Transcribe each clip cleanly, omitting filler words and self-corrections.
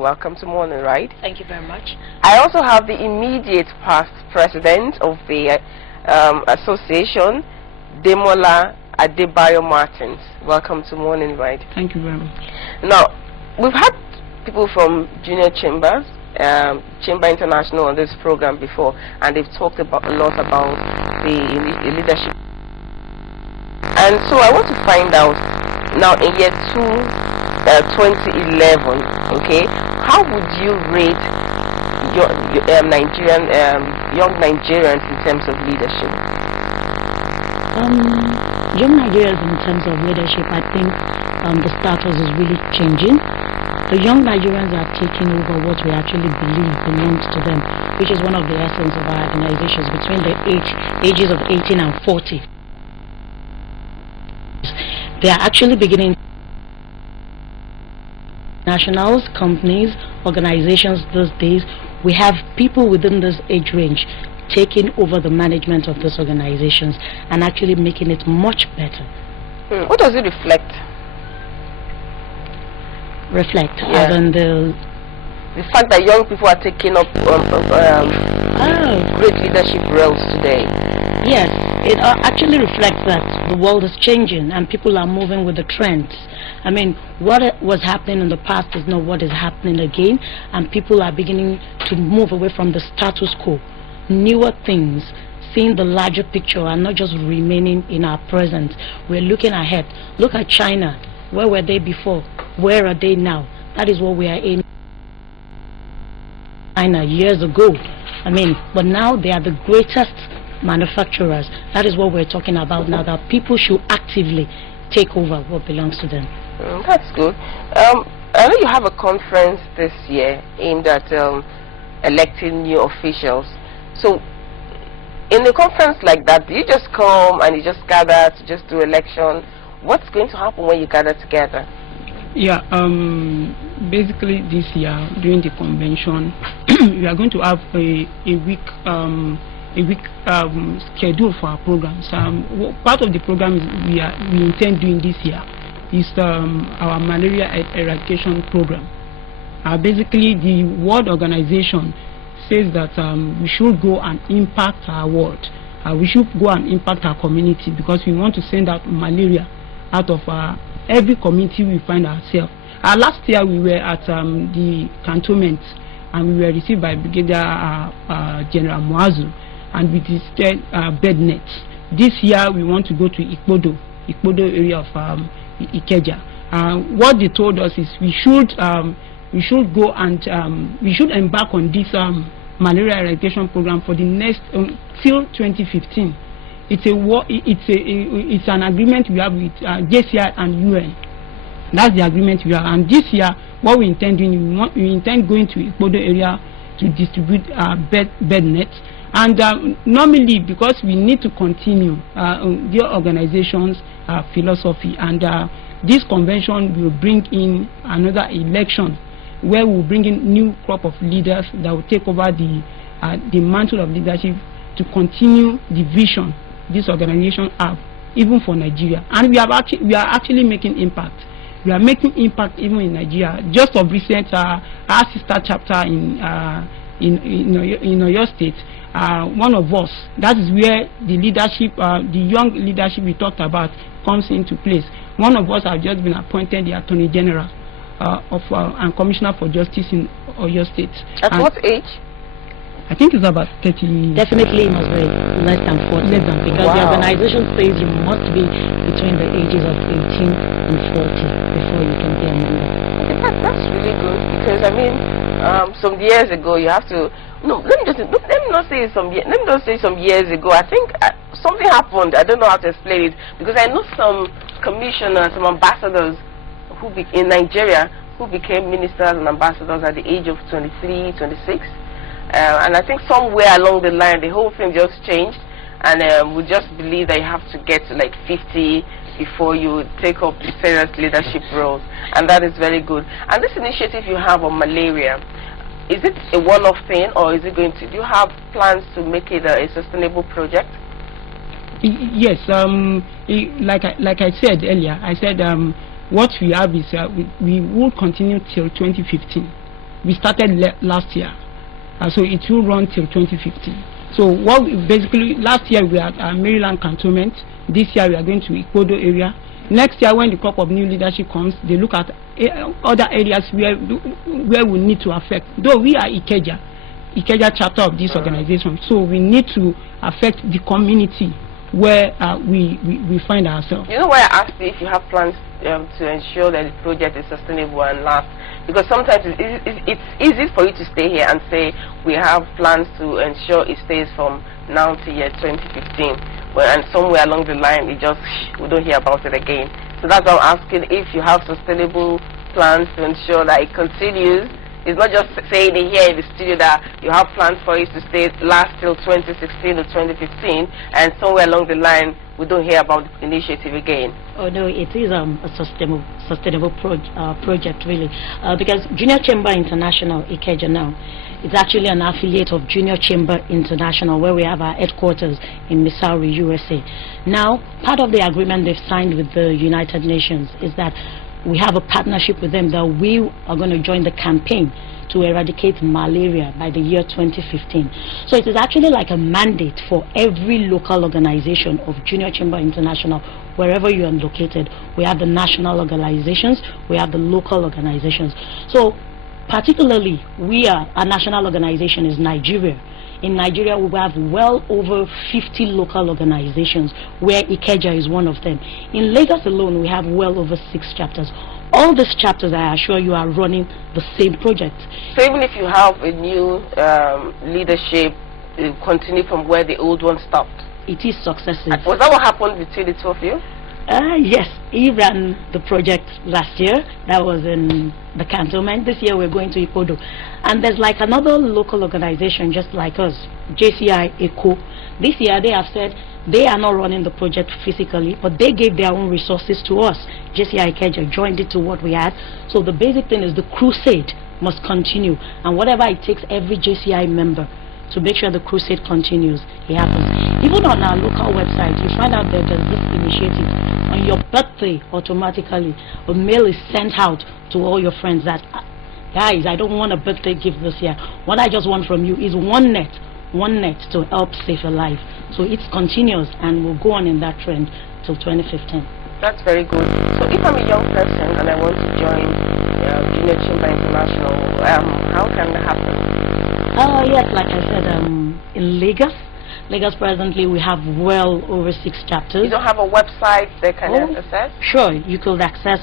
Welcome to Morning Ride. Thank you very much. I also have the immediate past president of the association, Demola Adebayo Martins. Welcome to Morning Ride. Thank you very much. Now, we've had people from Junior Chambers, Chamber International on this program before, and they've talked about a lot about the leadership. And so I want to find out now in year 2011, okay, how would you rate your young Nigerians in terms of leadership? Young Nigerians in terms of leadership, I think the status is really changing. The young Nigerians are taking over what we actually believe belongs to them, which is one of the essence of our organizations between the ages of 18 and 40. They are actually beginning. Nationals, companies, organizations these days, we have people within this age range taking over the management of these organizations and actually making it much better. What does it reflect? As in the fact that young people are taking up great leadership roles today. Yes, it actually reflects that the world is changing and people are moving with the trends. I mean, what was happening in the past is not what is happening again, and people are beginning to move away from the status quo. Newer things, seeing the larger picture and not just remaining in our present. We're looking ahead. Look at China. Where were they before? Where are they now? That is what we are aiming at. China years ago. I mean, but now they are the greatest manufacturers. That is what we're talking about now, that people should actively take over what belongs to them. That's good. I know you have a conference this year aimed at electing new officials. So in a conference like that, do you just come and you just gather to just do election? What's going to happen when you gather together? Yeah, basically this year during the convention we are going to have a week schedule for our programs. Part of the programs we intend doing this year is our malaria eradication program. Basically, the World Organization says that we should go and impact our world. We should go and impact our community because we want to send out malaria out of every community we find ourselves. Last year we were at the cantonment and we were received by Brigadier General Muazu, and we visited bed nets. This year we want to go to Ikpodo area of Ikeja. What they told us is we should go and we should embark on this malaria eradication program for the next till 2015. It's an agreement we have with JCI and UN. That's the agreement we have. And this year, what we intend doing, we intend going to Ikpodo area to distribute bed nets. And normally, because we need to continue the organization's philosophy, and this convention will bring in another election where we'll bring in new crop of leaders that will take over the mantle of leadership to continue the vision this organization have, even for Nigeria. And we are actually making impact. We are making impact even in Nigeria. Just of recent, our sister chapter in your state, one of us, that is where the leadership, the young leadership we talked about comes into place. One of us has just been appointed the Attorney General and Commissioner for Justice in Oyo State. At what age? I think it's about 30. Definitely it must be less than 40. Because the organization says you must be between the ages of 18 and 40 before you can be a member. Okay, that's really good, because I mean, some years ago you have to. No, let me not say some years ago. I think something happened. I don't know how to explain it, because I know some commissioners, some ambassadors in Nigeria who became ministers and ambassadors at the age of 23, 26. And I think somewhere along the line the whole thing just changed, and we just believe that you have to get to like 50 before you take up serious leadership roles, and that is very good. And this initiative you have on malaria, is it a one-off thing, or is it do you have plans to make it a sustainable project? Yes, like I said earlier, I said what we have is we will continue till 2015. we started last year, so it will run till 2015. So what basically last year we had Maryland cantonment. This year we are going to Ikodo area. Next year, when the crop of new leadership comes, they look at other areas where we need to affect. Though we are Ikeja chapter of this organization, so we need to affect the community where we find ourselves. You know why I asked you if you have plans to ensure that the project is sustainable and lasts? Because sometimes it's easy for you to stay here and say we have plans to ensure it stays from now to year 2015. Well, and somewhere along the line, we don't hear about it again. So that's why I'm asking if you have sustainable plans to ensure that it continues. It's not just saying here in the studio that you have plans for it to last till 2016 or 2015, and somewhere along the line, we don't hear about the initiative again. Oh no, it is a sustainable project really, because Junior Chamber International Ikeja now, it's actually an affiliate of Junior Chamber International, where we have our headquarters in Missouri, USA. Now, part of the agreement they've signed with the United Nations is that we have a partnership with them that we are going to join the campaign to eradicate malaria by the year 2015. So it is actually like a mandate for every local organization of Junior Chamber International, wherever you are located. We have the national organizations, we have the local organizations. So particularly, our national organization is Nigeria. In Nigeria, we have well over 50 local organizations, where Ikeja is one of them. In Lagos alone, we have well over 6 chapters. All these chapters, I assure you, are running the same project. So even if you have a new leadership, continue from where the old one stopped? It is successive. Was that what happened between the two of you? Yes, he ran the project last year. That was in the cantonment. This year we're going to Ikodo. And there's like another local organization just like us, JCI Ikeja. This year they have said they are not running the project physically, but they gave their own resources to us. JCI Ikeja joined it to what we had. So the basic thing is the crusade must continue. And whatever it takes every JCI member to make sure the crusade continues, it happens. Even on our local website, you find out that there's this initiative. On your birthday, automatically, a mail is sent out to all your friends that, guys, I don't want a birthday gift this year. What I just want from you is one net to help save a life. So it's continuous and will go on in that trend till 2015. That's very good. So if I'm a young person and I want to join Junior Chamber International, how can that happen? Yes, like I said, in Lagos presently we have well over 6 chapters. You don't have a website they can access? Sure, you could access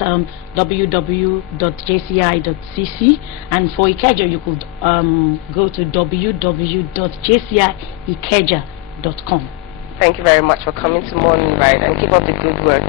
www.jci.cc, and for Ikeja you could go to www.jciikeja.com. Thank you very much for coming to Morning Ride, and keep up the good work.